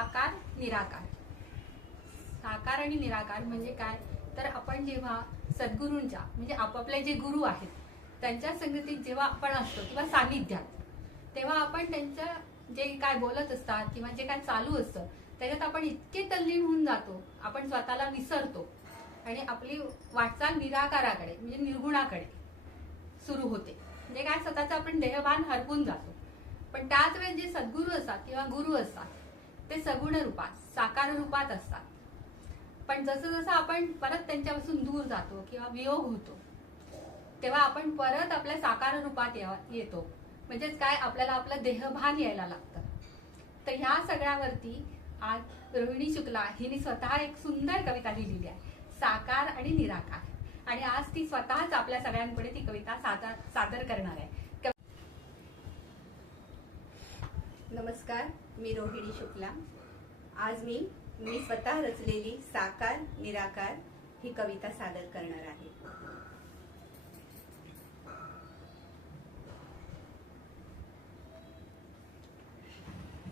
साकार निराकार. साकार आणि निराकार म्हणजे काय? तर आपण जेव्हा सद्गुरूंच्या म्हणजे आपापले जे गुरु आहेत त्यांच्या संगतीत जेव्हा आपण असतो किंवा सानिध्यात तेव्हा आपण त्यांचं जे काय बोलत असतात किंवा जे काय चालू असतं त्याच्यात आपण इतके तल्लीन होऊन जातो आपण स्वतःला विसरतो आणि आपली वाटचाल निराकाराकडे म्हणजे निर्गुणाकडे सुरू होते. म्हणजे काय? स्वतःचं आपण देहभान हरपून जातो. पण त्याच वेळेस जे सद्गुरू असतात किंवा गुरु असतात ते सगुण रूपात साकार रूपात असतात. पण जसं जसं आपण परत त्यांच्यापासून दूर जातो किंवा वियोग होतो तेव्हा आपण परत आपल्या साकार रूपात येतो. म्हणजेच काय? आपल्याला आपलं देहभान यायला लागतं. तर ह्या सगळ्यावरती आज रोहिणी शुक्ला हिने स्वतः एक सुंदर कविता लिहिलेली आहे. साकार आणि निराकार. आणि आज ती स्वतःच आपल्या सगळ्यांपुढे ती कविता सादर सादर करणार आहे. नमस्कार मी रोहिणी शुक्ला. आज मी मी स्वतः रचलेली साकार निराकार ही कविता सादर करणार आहे.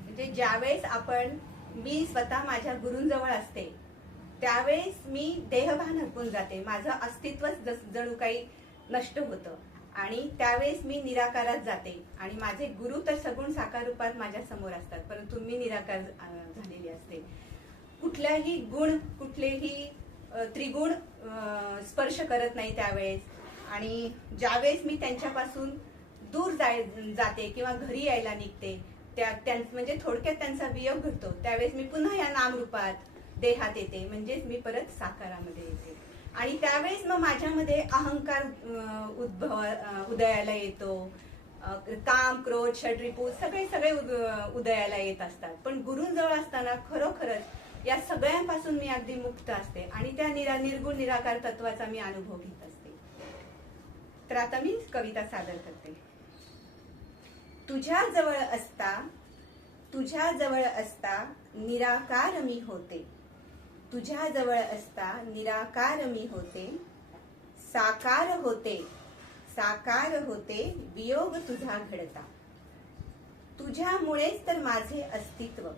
म्हणजे ज्यावेळेस आपण मी स्वतः माझ्या गुरूंजवळ असते त्यावेळेस मी देहभान हरपून जाते. माझं अस्तित्वच जस- जणू काही नष्ट होतं. आणि त्यावेळेस मी निराकारात जाते. आणि माझे गुरु तर सगुण साकार रूपात माझ्यासमोर असतात. परंतु मी निराकार झालेली असते. कुठल्याही गुण कुठलेही त्रिगुण स्पर्श करत नाही त्यावेळेस. आणि ज्यावेळेस मी त्यांच्यापासून दूर जाय जाते किंवा घरी यायला निघते त्या त्यां- म्हणजे थोडक्यात त्यांचा वियोग घडतो. त्यावेळेस मी पुन्हा या नामरूपात देहात येते. म्हणजेच मी परत साकारामध्ये येते. आणि त्यावेळेस मग माझ्यामध्ये अहंकार उद्भव उदयाला येतो. काम क्रोध षड्रिपू सगळे सगळे उद- उदयाला येत असतात. पण गुरुंजवळ असताना खरोखरच या सगळ्यांपासून मी अगदी मुक्त असते आणि त्या निरा निर्गुण निराकार तत्वाचा मी अनुभव घेत असते. तर आता मी कविता सादर करते. तुझ्या जवळ असता तुझ्या जवळ असता निराकार मी होते. तुझ्या जवळ असता निराकार मी होते साकार होते साकार होते वियोग तुझा घडता. तुझ्यामुळेच तर माझे अस्तित्व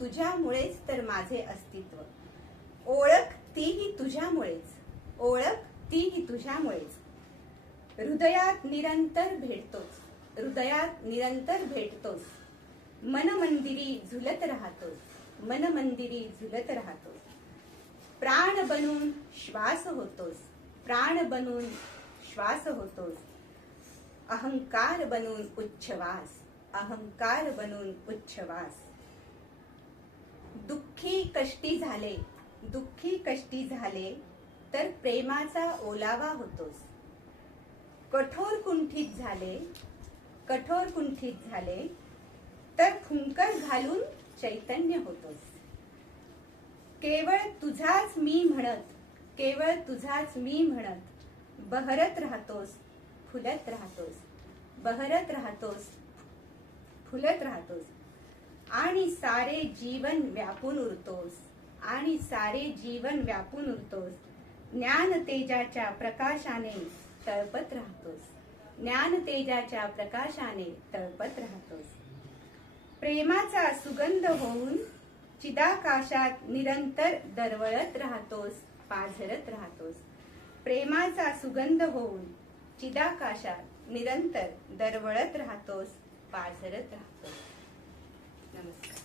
तुझ्यामुळेच तर माझे अस्तित्व. ओळख तीही तुझ्यामुळेच ओळख तीही तुझ्यामुळेच. हृदयात निरंतर भेटतोच हृदयात निरंतर भेटतोस मनमंदिरी झुलत राहतोस मनमंदिरी झुलत राहतोस प्राण बनून श्वास होतोस. प्राण बनून श्वास होतोस. अहंकार बनून उच्छ्वास अहंकार बनून उच्छ्वास दुःखी कष्टी झाले दुःखी कष्टी झाले तर प्रेमाचा ओलावा होतोस. कठोर कुंठित झाले कठोर कुंठित झाले तर खुंकर घालून चैतन्य होतोस. केवळ तुझाच मी म्हणत केवळ तुझाच मी म्हणत बहरत राहतोस फुलत राहतोस बहरत राहतोस फुलत राहतोस. आणि सारे जीवन व्यापून उरतोस आणि सारे जीवन व्यापून उरतोस. ज्ञान तेजाच्या प्रकाशाने तळपत राहतोस. ज्ञान तेजाच्या प्रकाशाने तळपत राहतोस. प्रेमाचा सुगंध होऊन चिदाकाशात निरंतर दरवळत राहतोस पाझरत राहतोस. प्रेमाचा सुगंध होऊन चिदाकाशात निरंतर दरवळत राहतोस पाझरत राहतोस. नमस्कार.